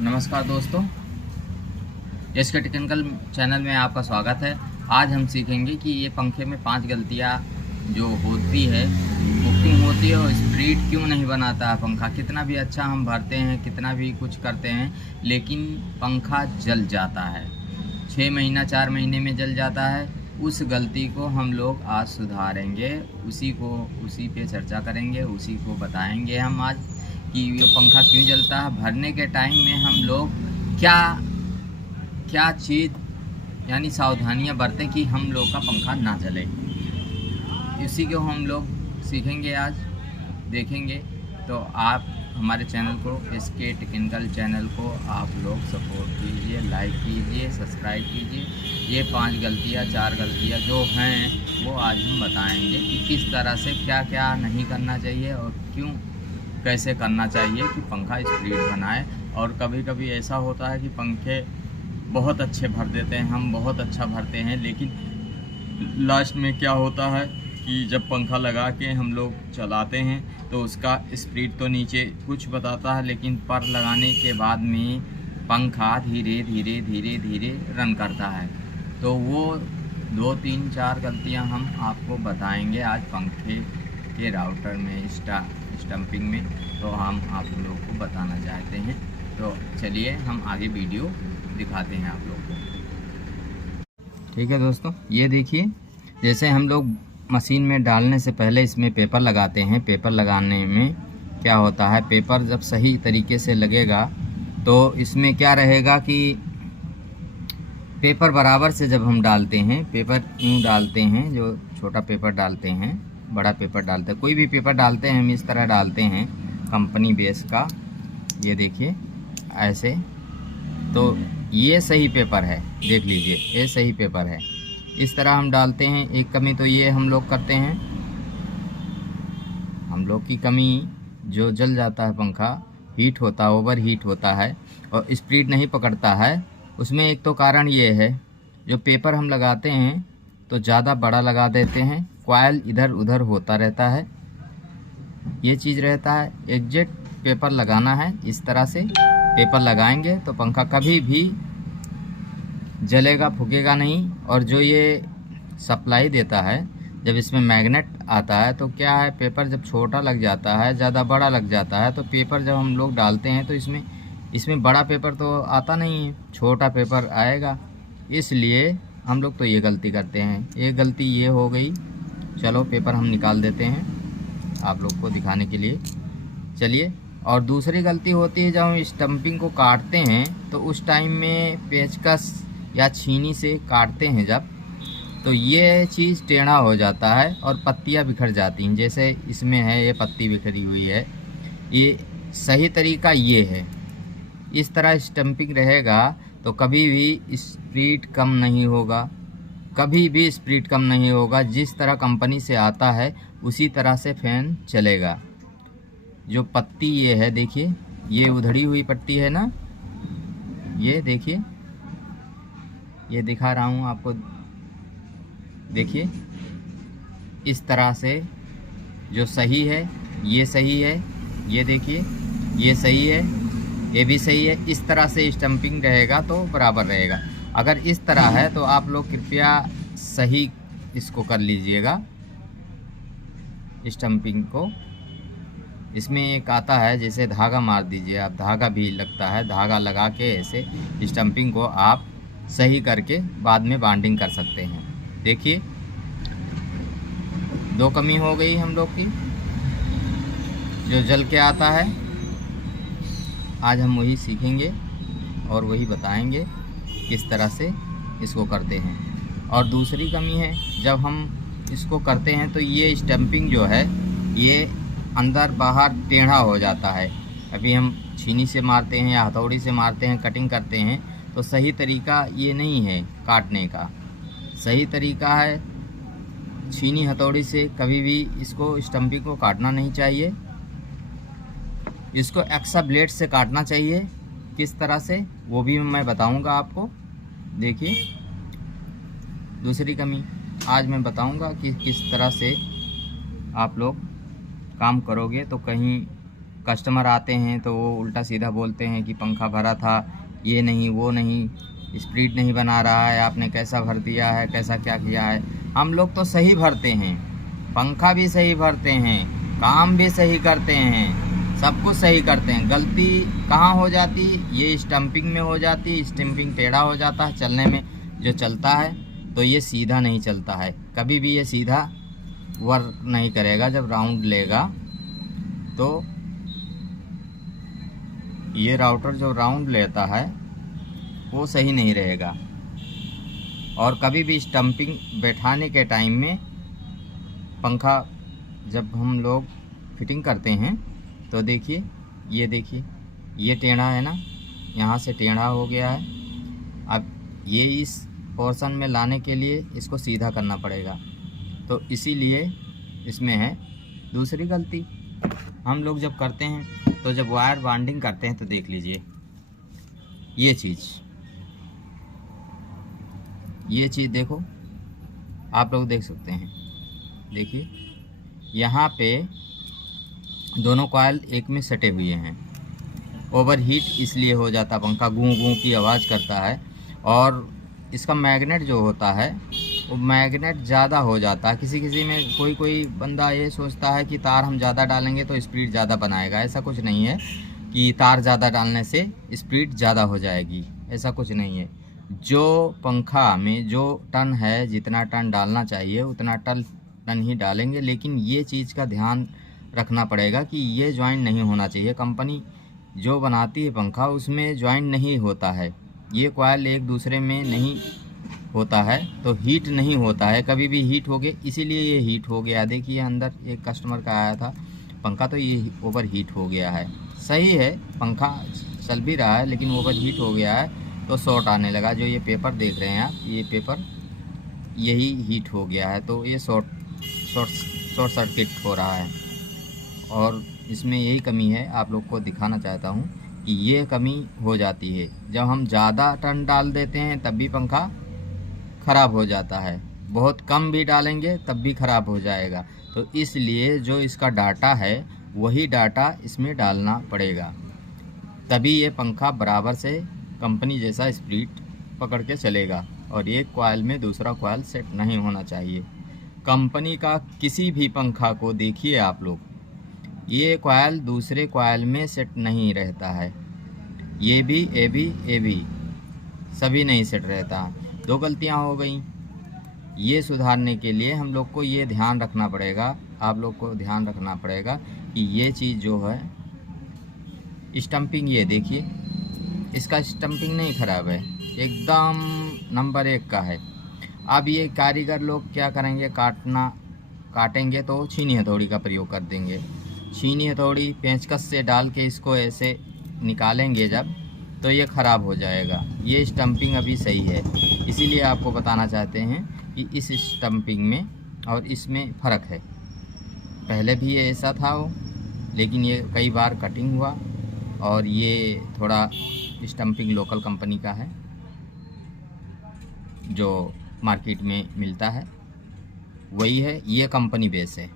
नमस्कार दोस्तों, SK technical channel में आपका स्वागत है। आज हम सीखेंगे कि ये पंखे में 5 गलतियाँ जो होती है वो क्यों होती है और स्पीड क्यों नहीं बनाता है पंखा। कितना भी अच्छा हम भरते हैं, कितना भी कुछ करते हैं, लेकिन पंखा जल जाता है। 6 महीना 4 महीने में जल जाता है। उस गलती को हम लोग आज सुधारेंगे, उसी पे चर्चा करेंगे, उसी को बताएंगे हम आज कि ये पंखा क्यों जलता है। भरने के टाइम में हम लोग क्या चीज़ यानी सावधानियां बरतें कि हम लोग का पंखा ना जले। इसी को हम लोग सीखेंगे आज, देखेंगे। तो आप हमारे चैनल को, एसके टेक्निकल चैनल को आप लोग सपोर्ट कीजिए, लाइक कीजिए, सब्सक्राइब कीजिए। ये 5 गलतियाँ 4 गलतियाँ जो हैं वो आज हम बताएंगे कि किस तरह से क्या क्या नहीं करना चाहिए और क्यों कैसे करना चाहिए कि पंखा स्पीड बनाए। और कभी कभी ऐसा होता है कि पंखे बहुत अच्छे भर देते हैं, हम बहुत अच्छा भरते हैं, लेकिन लास्ट में क्या होता है कि जब पंखा लगा के हम लोग चलाते हैं तो उसका स्पीड तो नीचे कुछ बताता है, लेकिन पर लगाने के बाद में पंखा धीरे धीरे धीरे धीरे रन करता है। तो वो 2 3 4 गलतियां हम आपको बताएंगे आज पंखे के राउटर में, स्टम्पिंग में। तो हम आप लोग को बताना चाहते हैं। तो चलिए हम आगे वीडियो दिखाते हैं आप लोग को। ठीक है दोस्तों, ये देखिए, जैसे हम लोग मशीन में डालने से पहले इसमें पेपर लगाते हैं। पेपर लगाने में क्या होता है, पेपर जब सही तरीके से लगेगा तो इसमें क्या रहेगा कि पेपर बराबर से जब हम डालते हैं, पेपर यूँ डालते हैं, जो छोटा पेपर डालते हैं, बड़ा पेपर डालते हैं, कोई भी पेपर डालते हैं, हम इस तरह डालते हैं कंपनी बेस का। ये देखिए ऐसे, तो ये सही पेपर है, देख लीजिए ये सही पेपर है। इस तरह हम डालते हैं। एक कमी तो ये हम लोग करते हैं, हम लोग की कमी जो जल जाता है पंखा, हीट होता है, ओवर हीट होता है और स्पीड नहीं पकड़ता है। उसमें एक तो कारण ये है, जो पेपर हम लगाते हैं तो ज़्यादा बड़ा लगा देते हैं, कॉइल इधर उधर होता रहता है, ये चीज़ रहता है। एग्जैक्ट पेपर लगाना है, इस तरह से पेपर लगाएंगे तो पंखा कभी भी जलेगा, फूकेगा नहीं। और जो ये सप्लाई देता है, जब इसमें मैग्नेट आता है तो क्या है, पेपर जब छोटा लग जाता है, ज़्यादा बड़ा लग जाता है, तो पेपर जब हम लोग डालते हैं तो इसमें बड़ा पेपर तो आता नहीं है, छोटा पेपर आएगा। इसलिए हम लोग तो ये गलती करते हैं। एक गलती ये हो गई। चलो पेपर हम निकाल देते हैं आप लोग को दिखाने के लिए। चलिए, और दूसरी गलती होती है, जब हम स्टम्पिंग को काटते हैं तो उस टाइम में पेचकस या छीनी से काटते हैं जब, तो ये चीज़ टेढ़ा हो जाता है और पत्तियां बिखर जाती हैं। जैसे इसमें है, ये पत्ती बिखरी हुई है। ये सही तरीका ये है, इस तरह स्टम्पिंग रहेगा तो कभी भी स्पीड कम नहीं होगा, कभी भी स्पीड कम नहीं होगा। जिस तरह कंपनी से आता है उसी तरह से फैन चलेगा। जो पत्ती ये है, देखिए ये उधड़ी हुई पट्टी है ना, ये देखिए, ये दिखा रहा हूँ आपको, देखिए इस तरह से जो सही है, ये सही है, ये देखिए ये सही है, ये भी सही है। इस तरह से स्टम्पिंग रहेगा तो बराबर रहेगा। अगर इस तरह है तो आप लोग कृपया सही इसको कर लीजिएगा स्टम्पिंग को। इसमें एक आता है, जैसे धागा मार दीजिए आप, धागा भी लगता है, धागा लगा के ऐसे स्टम्पिंग को आप सही करके बाद में बाइंडिंग कर सकते हैं। देखिए 2 कमी हो गई हम लोग की, जो जल के आता है। आज हम वही सीखेंगे और वही बताएंगे किस तरह से इसको करते हैं। और दूसरी कमी है, जब हम इसको करते हैं तो ये स्टम्पिंग जो है ये अंदर बाहर टेढ़ा हो जाता है। अभी हम छीनी से मारते हैं या हथौड़ी से मारते हैं, कटिंग करते हैं, तो सही तरीका ये नहीं है काटने का। सही तरीका है छीनी हथौड़ी से कभी भी इसको स्टम्पिंग को काटना नहीं चाहिए। इसको एक्सा ब्लेड से काटना चाहिए। किस तरह से वो भी मैं बताऊंगा आपको। देखिए दूसरी कमी आज मैं बताऊंगा कि किस तरह से आप लोग काम करोगे तो कहीं कस्टमर आते हैं तो वो उल्टा सीधा बोलते हैं कि पंखा भरा था, ये नहीं वो नहीं, स्पीड नहीं बना रहा है, आपने कैसा भर दिया है, कैसा क्या किया है। हम लोग तो सही भरते हैं, पंखा भी सही भरते हैं, काम भी सही करते हैं, सब कुछ सही करते हैं। गलती कहाँ हो जाती, ये स्टम्पिंग में हो जाती। स्टम्पिंग टेढ़ा हो जाता है चलने में, जो चलता है तो ये सीधा नहीं चलता है, कभी भी ये सीधा वर्क नहीं करेगा। जब राउंड लेगा तो ये राउटर जो राउंड लेता है वो सही नहीं रहेगा। और कभी भी स्टम्पिंग बैठाने के टाइम में पंखा जब हम लोग फिटिंग करते हैं तो देखिए, ये टेढ़ा है ना, यहाँ से टेढ़ा हो गया है। अब ये इस पोर्शन में लाने के लिए इसको सीधा करना पड़ेगा, तो इसीलिए इसमें है दूसरी गलती। हम लोग जब करते हैं तो जब वायर बाइंडिंग करते हैं तो देख लीजिए ये चीज़ देखो, आप लोग देख सकते हैं। देखिए यहाँ पे दोनों कॉइल एक में सटे हुए हैं। ओवरहीट इसलिए हो जाता, पंखा गूं गूं की आवाज़ करता है। और इसका मैग्नेट जो होता है वो मैग्नेट ज़्यादा हो जाता है। किसी में कोई बंदा ये सोचता है कि तार हम ज़्यादा डालेंगे तो स्पीड ज़्यादा बनाएगा। ऐसा कुछ नहीं है कि तार ज़्यादा डालने से स्पीड ज़्यादा हो जाएगी, ऐसा कुछ नहीं है। जो पंखा में जो टन है, जितना टन डालना चाहिए उतना टन ही डालेंगे। लेकिन ये चीज़ का ध्यान रखना पड़ेगा कि ये ज्वाइंट नहीं होना चाहिए। कंपनी जो बनाती है पंखा उसमें ज्वाइंट नहीं होता है, ये कॉइल एक दूसरे में नहीं होता है तो हीट नहीं होता है। कभी भी हीट हो गया, इसीलिए ये हीट हो गया। देखिए अंदर एक कस्टमर का आया था पंखा, तो ये ओवर हीट हो गया है। सही है, पंखा चल भी रहा है लेकिन ओवर हीट हो गया है तो शॉर्ट आने लगा। जो ये पेपर देख रहे हैं आप, ये पेपर यही हीट हो गया है तो ये शॉर्ट सर्किट हो रहा है। और इसमें यही कमी है, आप लोग को दिखाना चाहता हूँ कि ये कमी हो जाती है। जब हम ज़्यादा टन डाल देते हैं तब भी पंखा ख़राब हो जाता है, बहुत कम भी डालेंगे तब भी ख़राब हो जाएगा। तो इसलिए जो इसका डाटा है वही डाटा इसमें डालना पड़ेगा, तभी ये पंखा बराबर से कंपनी जैसा स्पीड पकड़ के चलेगा। और एक कॉइल में दूसरा कॉइल सेट नहीं होना चाहिए। कंपनी का किसी भी पंखा को देखिए आप लोग, ये कॉइल दूसरे कॉइल में सेट नहीं रहता है। ये भी ए भी सभी नहीं सेट रहता। दो गलतियां हो गई, ये सुधारने के लिए हम लोग को ये ध्यान रखना पड़ेगा, आप लोग को ध्यान रखना पड़ेगा कि ये चीज़ जो है स्टम्पिंग, ये देखिए इसका स्टम्पिंग नहीं ख़राब है, एकदम नंबर 1 का है। अब ये कारीगर लोग क्या करेंगे, काटेंगे तो छीनी हथौड़ी का प्रयोग कर देंगे। छीनी हथौड़ी पेंचकस से डाल के इसको ऐसे निकालेंगे जब, तो ये ख़राब हो जाएगा। ये स्टम्पिंग अभी सही है, इसीलिए आपको बताना चाहते हैं कि इस स्टम्पिंग में और इसमें फ़र्क है। पहले भी ये ऐसा था वो, लेकिन ये कई बार कटिंग हुआ। और ये थोड़ा स्टम्पिंग लोकल कंपनी का है जो मार्केट में मिलता है, वही है। ये कंपनी बेस है,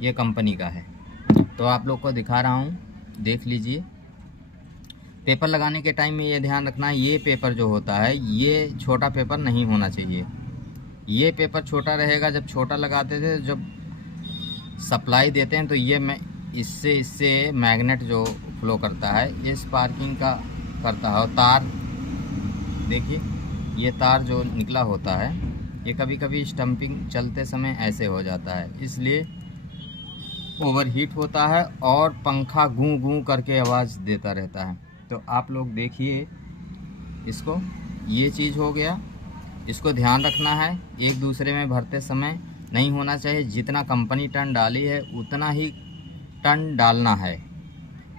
ये कंपनी का है। तो आप लोग को दिखा रहा हूँ, देख लीजिए। पेपर लगाने के टाइम में ये ध्यान रखना है, ये पेपर जो होता है ये छोटा पेपर नहीं होना चाहिए। ये पेपर छोटा रहेगा। जब छोटा लगाते थे, जब सप्लाई देते हैं तो ये इससे मैग्नेट जो फ्लो करता है ये स्पार्किंग का करता है। और तार देखिए, ये तार जो निकला होता है ये कभी कभी स्टम्पिंग चलते समय ऐसे हो जाता है, इसलिए ओवरहीट होता है और पंखा गूं गूं करके आवाज़ देता रहता है। तो आप लोग देखिए इसको, ये चीज़ हो गया, इसको ध्यान रखना है। एक दूसरे में भरते समय नहीं होना चाहिए। जितना कंपनी टन डाली है उतना ही टन डालना है।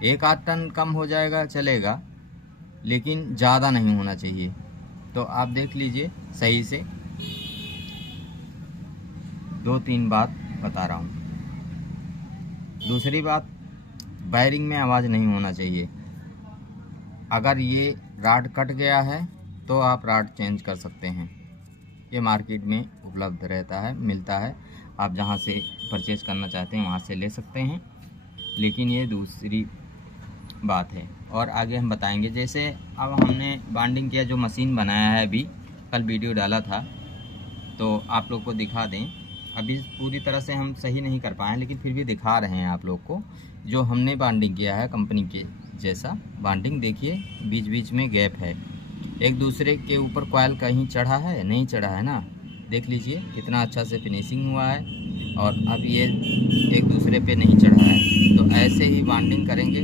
एक आध टन कम हो जाएगा चलेगा, लेकिन ज़्यादा नहीं होना चाहिए। तो आप देख लीजिए सही से, 2-3 बात बता रहा हूँ। दूसरी बात, वायरिंग में आवाज़ नहीं होना चाहिए। अगर ये राड कट गया है तो आप राड चेंज कर सकते हैं, ये मार्केट में उपलब्ध रहता है, मिलता है। आप जहाँ से परचेज़ करना चाहते हैं वहाँ से ले सकते हैं। लेकिन ये दूसरी बात है। और आगे हम बताएंगे, जैसे अब हमने बॉन्डिंग किया, जो मशीन बनाया है, अभी कल वीडियो डाला था तो आप लोग को दिखा दें। अभी पूरी तरह से हम सही नहीं कर पाए, लेकिन फिर भी दिखा रहे हैं आप लोग को जो हमने बॉन्डिंग किया है कंपनी के जैसा बॉन्डिंग। देखिए बीच बीच में गैप है, एक दूसरे के ऊपर कॉइल कहीं चढ़ा है, नहीं चढ़ा है ना। देख लीजिए कितना अच्छा से फिनिशिंग हुआ है, और अब ये एक दूसरे पे नहीं चढ़ा है। तो ऐसे ही बॉन्डिंग करेंगे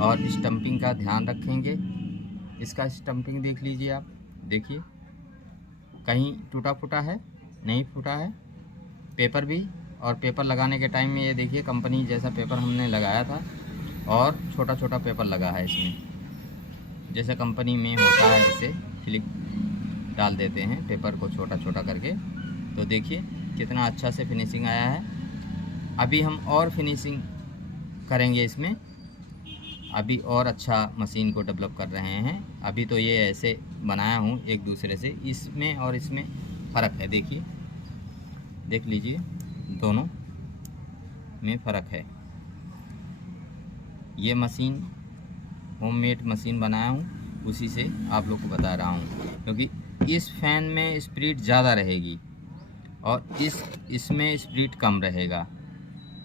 और स्टम्पिंग का ध्यान रखेंगे। इसका स्टम्पिंग देख लीजिए आप, देखिए कहीं टूटा फूटा है, नहीं फूटा है। पेपर भी, और पेपर लगाने के टाइम में ये देखिए कंपनी जैसा पेपर हमने लगाया था, और छोटा छोटा पेपर लगा है इसमें, जैसे कंपनी में होता है ऐसे क्लिप डाल देते हैं पेपर को छोटा छोटा करके। तो देखिए कितना अच्छा से फिनिशिंग आया है। अभी हम और फिनिशिंग करेंगे इसमें, अभी और अच्छा मशीन को डेवलप कर रहे हैं। अभी तो ये ऐसे बनाया हूँ एक दूसरे से, इसमें और इसमें फ़र्क है। देखिए देख लीजिए दोनों में फ़र्क है। ये मशीन होममेड मशीन बनाया हूँ, उसी से आप लोग को बता रहा हूँ, क्योंकि इस फैन में स्पीड ज़्यादा रहेगी और इसमें स्पीड कम रहेगा।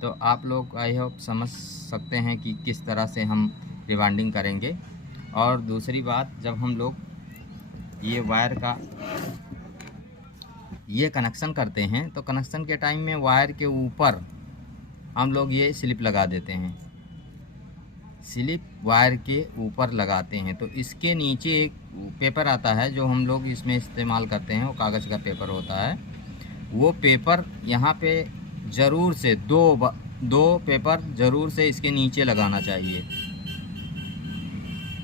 तो आप लोग आई होप समझ सकते हैं कि किस तरह से हम रिबाइंडिंग करेंगे। और दूसरी बात, जब हम लोग ये वायर का ये कनेक्शन करते हैं तो कनेक्शन के टाइम में वायर के ऊपर हम लोग ये स्लिप लगा देते हैं, स्लिप वायर के ऊपर लगाते हैं। तो इसके नीचे एक पेपर आता है जो हम लोग इसमें इस्तेमाल करते हैं, वो कागज़ का पेपर होता है। वो पेपर यहाँ पे ज़रूर से दो पेपर ज़रूर से इसके नीचे लगाना चाहिए।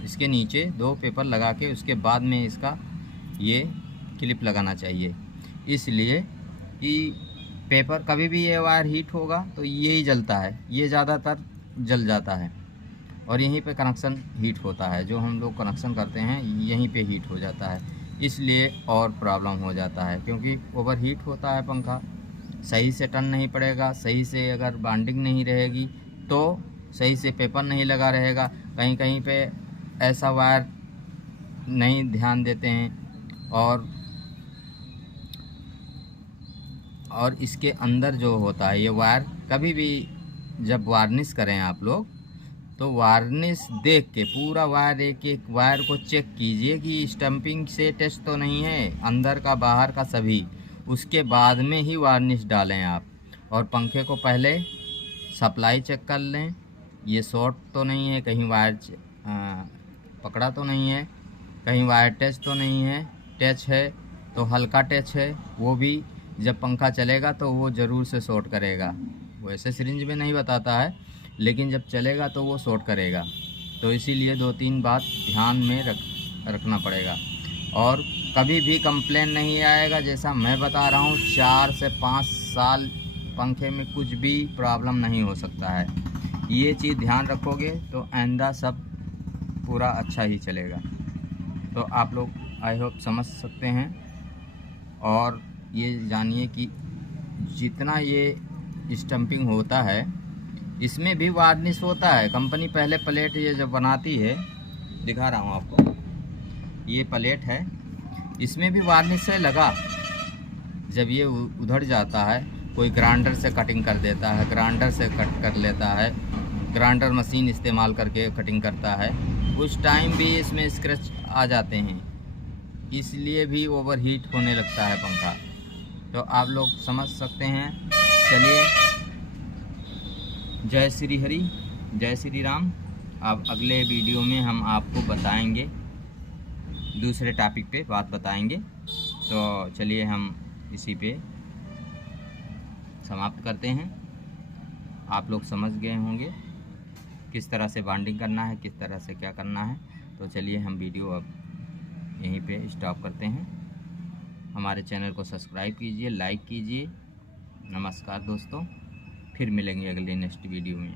इसके नीचे 2 पेपर लगा के उसके बाद में इसका ये क्लिप लगाना चाहिए, इसलिए कि पेपर कभी भी ये वायर हीट होगा तो ये ही जलता है, ये ज़्यादातर जल जाता है, और यहीं पे कनेक्शन हीट होता है। जो हम लोग कनेक्शन करते हैं यहीं पे हीट हो जाता है, इसलिए और प्रॉब्लम हो जाता है, क्योंकि ओवर हीट होता है पंखा। सही से टर्न नहीं पड़ेगा, सही से अगर बॉन्डिंग नहीं रहेगी तो सही से पेपर नहीं लगा रहेगा। कहीं कहीं पे ऐसा वायर नहीं ध्यान देते हैं, और इसके अंदर जो होता है ये वायर, कभी भी जब वार्निश करें आप लोग तो वार्निश देख के पूरा वायर, एक एक वायर को चेक कीजिए कि स्टम्पिंग से टेस्ट तो नहीं है, अंदर का बाहर का सभी। उसके बाद में ही वार्निश डालें आप। और पंखे को पहले सप्लाई चेक कर लें, ये शॉर्ट तो नहीं है, कहीं वायर पकड़ा तो नहीं है, कहीं वायर टच तो नहीं है। टच है तो हल्का टच है, वो भी जब पंखा चलेगा तो वो ज़रूर से शॉर्ट करेगा। वैसे सिरिंज में नहीं बताता है, लेकिन जब चलेगा तो वो शॉर्ट करेगा। तो इसीलिए 2-3 बात ध्यान में रखना पड़ेगा। और कभी भी कंप्लेन नहीं आएगा, जैसा मैं बता रहा हूँ 4 से 5 साल पंखे में कुछ भी प्रॉब्लम नहीं हो सकता है। ये चीज़ ध्यान रखोगे तो आइंदा सब पूरा अच्छा ही चलेगा। तो आप लोग आई होप समझ सकते हैं। और ये जानिए कि जितना ये स्टम्पिंग होता है इसमें भी वार्निश होता है। कंपनी पहले प्लेट ये जब बनाती है, दिखा रहा हूँ आपको, ये प्लेट है, इसमें भी वार्निश से लगा। जब ये उधर जाता है, कोई ग्राइंडर से कटिंग कर देता है, ग्राइंडर से कट कर लेता है, ग्राइंडर मशीन इस्तेमाल करके कटिंग करता है, उस टाइम भी इसमें स्क्रैच आ जाते हैं, इसलिए भी ओवर हीट होने लगता है पंखा। तो आप लोग समझ सकते हैं। चलिए, जय श्री हरि, जय श्री राम। अब अगले वीडियो में हम आपको बताएंगे, दूसरे टॉपिक पे बात बताएंगे। तो चलिए हम इसी पे समाप्त करते हैं। आप लोग समझ गए होंगे किस तरह से बॉन्डिंग करना है, किस तरह से क्या करना है। तो चलिए हम वीडियो अब यहीं पे स्टॉप करते हैं। हमारे चैनल को सब्सक्राइब कीजिए, लाइक कीजिए। नमस्कार दोस्तों, फिर मिलेंगे अगले नेक्स्ट वीडियो में।